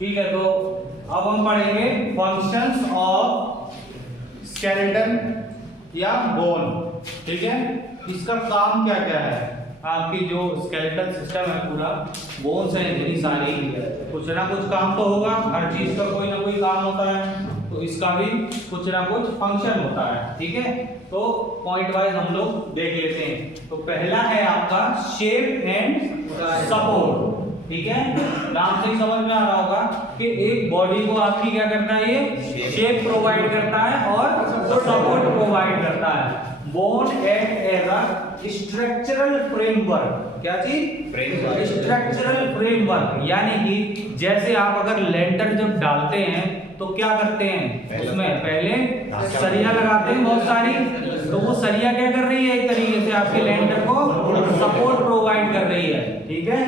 ठीक है, तो अब हम पढ़ेंगे फंक्शंस ऑफ स्केलेटन या बोन। ठीक है, इसका काम क्या क्या है। आपकी जो स्केलेटल सिस्टम है पूरा, बोन्स है इतनी सारी, कुछ ना कुछ काम तो होगा, हर चीज का कोई ना कोई काम होता है, तो इसका भी कुछ ना कुछ फंक्शन होता है। ठीक है, तो पॉइंट वाइज हम लोग देख लेते हैं। तो पहला है आपका शेप एंड सपोर्ट। ठीक है, नाम से ही समझ में आ रहा होगा कि एक बॉडी को आपकी क्या करता है, ये शेप प्रोवाइड करता है और सपोर्ट प्रोवाइड करता है। Bone act as a structural framework. क्या चीज? स्ट्रक्चरल फ्रेमवर्क, यानी कि जैसे आप अगर लेंटर जब डालते हैं तो क्या करते हैं, उसमें पहले सरिया लगाते हैं बहुत सारी, तो वो सरिया क्या कर रही है, एक तरीके से आपके लेंटर को सपोर्ट प्रोवाइड कर रही है। ठीक है,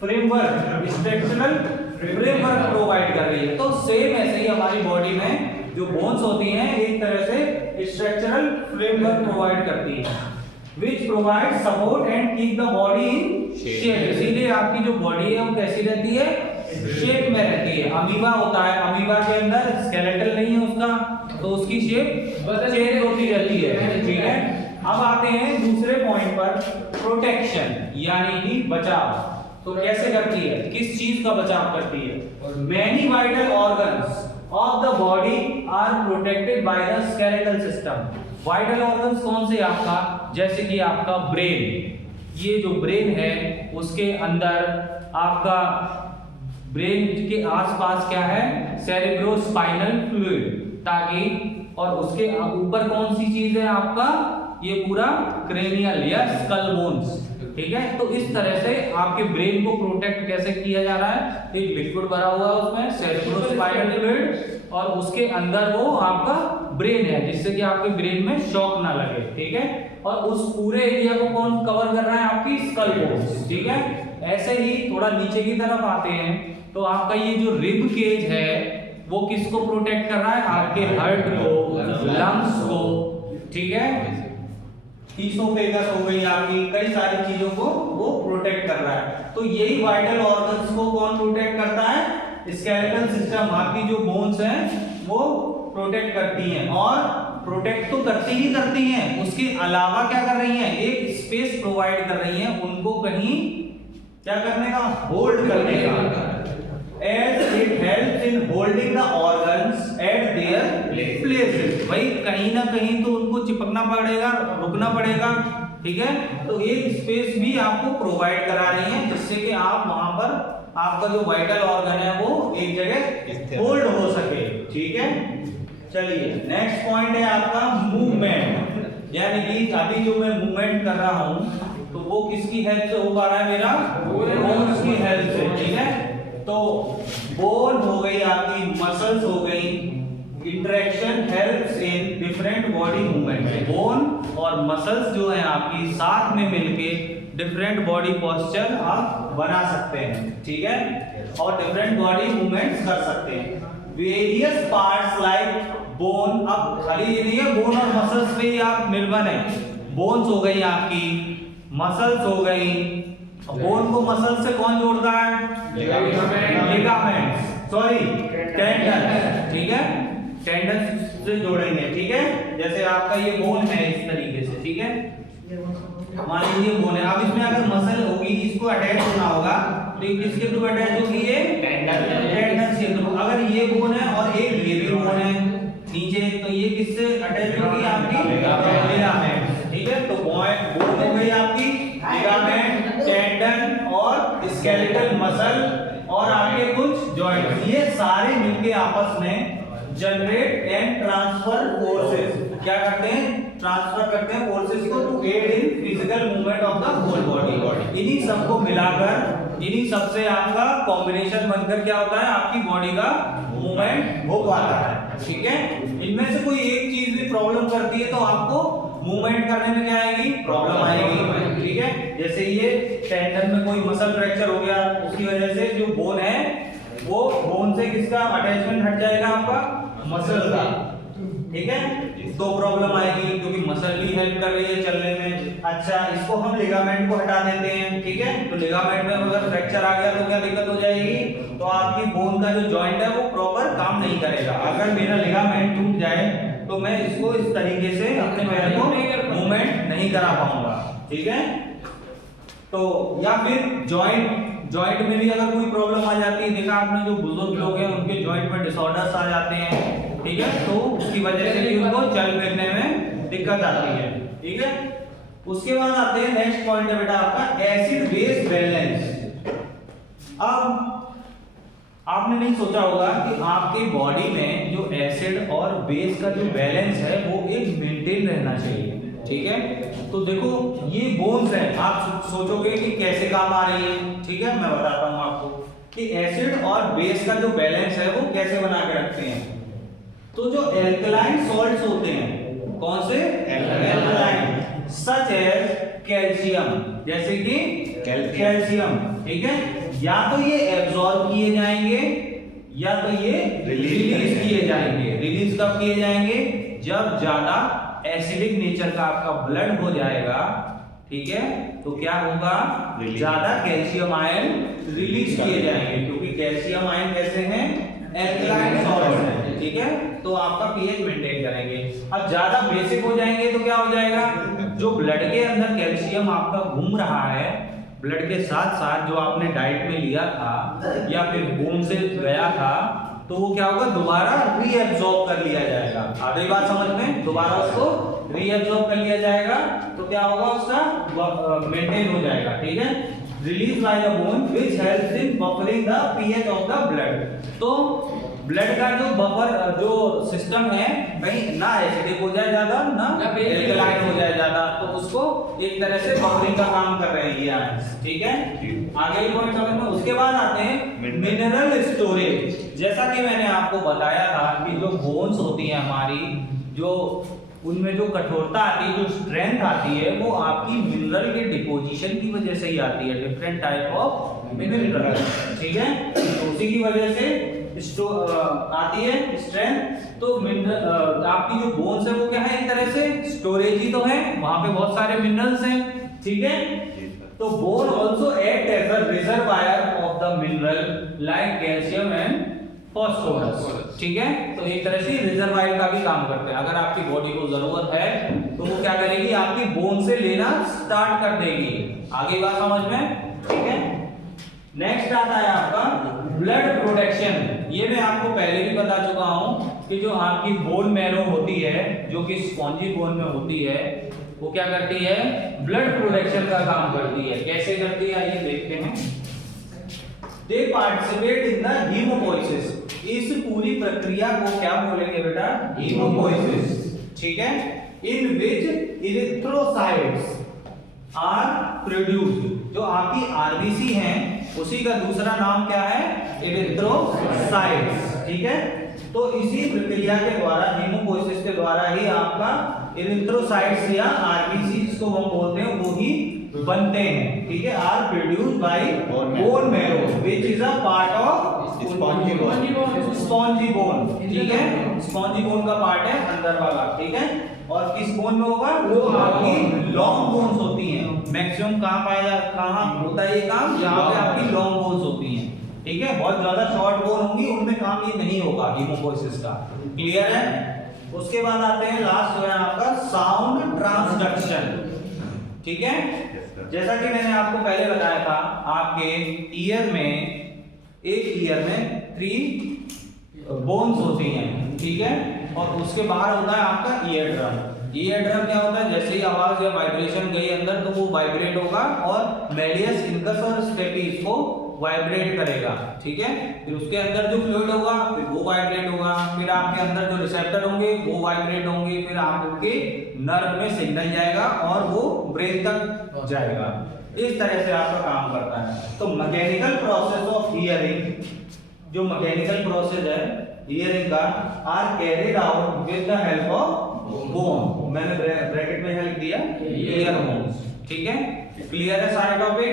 फ्रेमवर्क, स्ट्रक्चरल फ्रेमवर्क प्रोवाइड कर रही है। तो सेम ऐसे ही हमारी बॉडी में जो बोन्स होती हैं एक तरह से स्ट्रक्चरल फ्रेमवर्क प्रोवाइड करती है, which provide support and keep the body in shape. इसीलिए आपकी जो बॉडी है वो कैसी रहती है, शेप में रहती है। अमीबा होता है, अमीबा के अंदर स्केलेटल नहीं है उसका, तो उसकी शेप चेंज होती रहती है। ठीक है, अब आते हैं दूसरे पॉइंट पर, प्रोटेक्शन यानी कि बचाव। तो कैसे करती है, किस चीज का बचाव करती है। Many vital organs of the body are protected by the skeletal system. Vital organs कौन से आपका, जैसे कि आपका ब्रेन, ये जो ब्रेन है उसके अंदर आपका ब्रेन के आसपास क्या है, सेरेब्रोस्पाइनल फ्लूइड, ताकि और उसके ऊपर कौन सी चीज है आपका, ये पूरा क्रेनियल या स्कल बोन्स। ठीक है, तो इस तरह से आपके ब्रेन को प्रोटेक्ट कैसे किया जा रहा है, एक लिक्विड भरा हुआ है उसमें सेरेब्रोस्पाइनल फ्लूइड, और उसके अंदर वो आपका ब्रेन है, जिससे कि आपके ब्रेन में शॉक ना लगे। ठीक है, और उस पूरे एरिया को कौन कवर कर रहा है, आपकी स्कल बोन्स। ठीक है, ऐसे ही थोड़ा नीचे की तरफ आते हैं तो आपका ये जो रिब केज है वो किसको प्रोटेक्ट कर रहा है, आपके हार्ट को, लंग्स को। ठीक है, ईसोफेगस हो गई आपकी, कई सारी चीजों को वो प्रोटेक्ट कर रहा है। तो यही वाइटल ऑर्गन्स को कौन प्रोटेक्ट करता है, स्केलेटल सिस्टम। आपकी जो बोन्स हैं वो प्रोटेक्ट करती हैं, और प्रोटेक्ट तो करती ही करती हैं, उसके अलावा क्या कर रही हैं, एक स्पेस प्रोवाइड कर रही हैं उनको कहीं क्या करने का, होल्ड करने का। As it helps in holding the organs at their places। भाई कहीं ना कहीं तो उनको चिपकना पड़ेगा, रुकना पड़ेगा। ठीक है, तो एक स्पेस भी आपको प्रोवाइड करा रही है, जिससे कि आप वहां पर आपका जो वाइटल ऑर्गन है वो एक जगह होल्ड हो सके। ठीक है, चलिए नेक्स्ट पॉइंट है आपका मूवमेंट, यानी कि अभी जो मैं मूवमेंट कर रहा हूं तो वो किसकी हेल्प से हो पा रहा है, मेरा बोन्स की हेल्प से। ठीक है, तो बोन हो गई आपकी, मसल्स हो गई, interaction helps in different body movement. Bone और मसल्स जो है आपकी साथ में मिलके डिफरेंट बॉडी पोस्चर आप बना सकते हैं। ठीक है, और डिफरेंट बॉडी मूवमेंट्स कर सकते हैं। वेरियस पार्ट्स लाइक बोन, अब खाली ये नहीं है बोन और मसल्स पे ही आप निर्भर हैं, बोन्स हो गई आपकी, मसल्स हो गई। बोन को मसल से कौन जोड़ता है, लिगामेंट्स, सॉरी टेंडन। ठीक है, टेंडन से जोड़ेंगे। ठीक है, जैसे आपका ये बोन है इस तरीके से। ठीक है, मान लीजिए बोन है, अब इसमें अगर मसल होगी, इसको अटैच होना होगा, तो किसके थ्रू अटैच होगी, ये टेंडन से थ्रू। अगर ये बोन है और एक ये भी बोन है नीचे, तो ये किससे अटैच होगी, आपकी लिगामेंट। ठीक है, तो बोन हो गई आपकी, लिगामेंट, टेंडन और स्केलेटल मसल, और आगे कुछ जॉइंट्स, ये सारे मिलके आपस में जनरेट एंड ट्रांसफर फोर्सेस। क्या करते हैं, ट्रांसफर करते हैं फोर्सेस को to aid in physical movement of the whole body. इन्हीं सबको मिलाकर, इन्हीं सबसे आपका कॉम्बिनेशन बनकर क्या होता है, आपकी बॉडी का मूवमेंट हो पाता है। ठीक है, इनमें से कोई एक चीज भी प्रॉब्लम करती है तो आपको मूवमेंट करने में क्या आएगी, प्रॉब्लम आएगी। ठीक है, जैसे ये टेंडन में कोई मसल फ्रैक्चर हो गया, उसकी वजह से जो बोन है वो बोन से किसका अटैचमेंट हट जाएगा, आपका मसल का। ठीक है, तो प्रॉब्लम आएगी क्योंकि मसल भी हेल्प कर रही है चलने में। अच्छा, इसको हम लिगामेंट को हटा देते हैं। ठीक है, तो लिगामेंट में अगर फ्रैक्चर आ गया तो क्या दिक्कत हो जाएगी, तो आपके आपकी बोन का जो जॉइंट है वो प्रॉपर काम नहीं करेगा। अगर मेरा लिगामेंट टूट जाए तो मैं इसको इस तरीके से अपने पैर को मूवमेंट नहीं करा पाऊंगा, ठीक है। तो या फिर जॉइंट में भी अगर कोई प्रॉब्लम आ जाती है, देखा आपने जो बुजुर्ग लोग हैं उनके जॉइंट में डिसऑर्डर्स आ जाते हैं, ठीक है, तो उसकी वजह से भी उनको चल फिरने में दिक्कत आती है, ठीक है। उसके बाद आते हैं नेक्स्ट पॉइंट है बेटा आपका एसिड बेस बैलेंस। अब आपने नहीं सोचा होगा कि आपके बॉडी में जो एसिड और बेस का जो बैलेंस है वो एक मेंटेन रहना चाहिए, ठीक है। तो देखो ये बोन्स हैं, आप सोचोगे कि कैसे काम आ रही है, ठीक है, मैं बताता हूं आपको कि एसिड और बेस का जो बैलेंस है वो कैसे बना के रखते हैं। तो जो एल्कलाइन सॉल्ट्स होते हैं, कौन से एल्कलाइन, सच एज कैल्शियम, जैसे कि कैल्शियम, ठीक है, या तो ये एब्जॉर्ब किए जाएंगे या तो ये रिलीज किए जाएंगे। रिलीज कब किए जाएंगे, जब ज्यादा एसिडिक नेचर का आपका ब्लड हो जाएगा, ठीक है, तो क्या होगा, ज्यादा कैल्शियम आयन रिलीज किए जाएंगे, क्योंकि कैल्शियम आयन कैसे हैं, एल्कलाइन सॉल्ट्स हैं, ठीक है, तो आपका पीएच मेंटेन करेंगे। अब ज्यादा बेसिक हो जाएंगे तो क्या हो जाएगा, जो ब्लड के अंदर कैल्शियम आपका घूम रहा है, ब्लड के साथ साथ जो आपने डाइट में लिया था या फिर बोन से गया था, तो वो क्या होगा, दोबारा रीएब्सॉर्ब कर लिया जाएगा। आधी बात समझ में, दोबारा उसको रीएब्सॉर्ब कर लिया जाएगा, तो क्या होगा, उसका मेंटेन हो जाएगा, ठीक है। Release by the bone which helps in buffering the pH of the blood. तो ब्लड का जो बफर जो सिस्टम है, कहीं ना एसिडिक हो जाए ज्यादा ना एल्कलाइन हो जाए ज्यादा, तो उसको एक तरह से बफरिंग का काम कर रहे हैं ये आयंस, ठीक है। आगे पॉइंट समझ में। उसके बाद आते हैं मिनरल स्टोरेज। जैसा कि मैंने आपको बताया था कि जो बोन्स होती हैं हमारी, जो उनमें जो कठोरता आती है, जो स्ट्रेंथ आती है, वो आपकी मिनरल के डिपोजिशन की वजह से ही आती है, डिफरेंट टाइप ऑफ मिनरल, ठीक है, तो उसी की वजह से आती है स्ट्रेंथ। तो आपकी जो बोन्स है वो क्या है, एक तरह से स्टोरेज ही तो है, वहां पे बहुत सारे मिनरल्स हैं, ठीक है। तो bone also act as a reservoir of the mineral like calcium and phosphorus, ठीक है, तो एक तरह से रिजर्वायर का भी काम करते हैं। अगर आपकी बॉडी को जरूरत है तो वो क्या करेगी, आपकी बोन से लेना स्टार्ट कर देगी। आगे बात समझ में, ठीक है। नेक्स्ट आता है आपका ब्लड प्रोटेक्शन। ये मैं आपको पहले भी बता चुका हूं कि जो आपकी बोन मैरो होती है, जो कि स्पॉन्जी बोन में होती है, वो क्या करती है, ब्लड प्रोटेक्शन का काम करती है। कैसे करती है आइए देखते हैं। दे पार्टिसिपेट इन द हीमोपोइसिस। इस पूरी प्रक्रिया को क्या बोलेंगे बेटा, हीमोपोइसिस, ठीक है, इन विच इरिथ्रोसाइट्स आर प्रोड्यूस्ड। जो आपकी आरबीसी हैं उसी का दूसरा नाम क्या है, इरिथ्रोसाइट्स, ठीक है। तो इसी प्रक्रिया के द्वारा, हीमोपोइसिस के द्वारा ही आपका इरिथ्रोसाइट्स या आरबीसी जिसको हम बोलते हैं वो ही बनते हैं, ठीक है। Are produced by bone marrow which is a part of spongy bone, ठीक है, स्पॉन्जी बोन का पार्ट है अंदर वाला, ठीक है। और किस बोन में होगा, वो आपकी लॉन्ग बोन्स होती हैं। मैक्सिमम कहां होता है ये काम, जहां पे आपकी लॉन्ग बोन्स होती हैं, ठीक है। बहुत ज्यादा शॉर्ट बोन होंगी उनमें काम ये नहीं होगा हीमोपोइसिस का, क्लियर है। उसके बाद आते हैं लास्ट जो है आपका साउंड ट्रांसडक्शन, ठीक है। जैसा कि मैंने आपको पहले बताया था, आपके ईयर में, एक ईयर में 3 बोन्स होती हैं, ठीक है, और उसके बाहर होता है आपका ईयर ड्रम। ईयर ड्रम क्या होता है, जैसे ही आवाज या वाइब्रेशन गई अंदर तो वो वाइब्रेट होगा और मेलियस इंकस और स्टेपीज को वाइब्रेट करेगा, ठीक है। फिर उसके अंदर जो फ्लूइड होगा फिर वो वाइब्रेट होगा, फिर आपके अंदर जो रिसेप्टर होंगे वो वाइब्रेट होंगे, फिर आपके नर्व में सिग्नल जाएगा और वो ब्रेन तक जाएगा। इस तरह से आपका काम करता है। तो मैकेनिकल प्रोसेस ऑफ हियरिंग, जो मैकेनिकल प्रोसेस है हियरिंग का, are carried out with the help of bone. मैंने ब्रैकेट में लिख दिया ईयर बोन्स, ठीक है। क्लियर है सारे टॉपिक?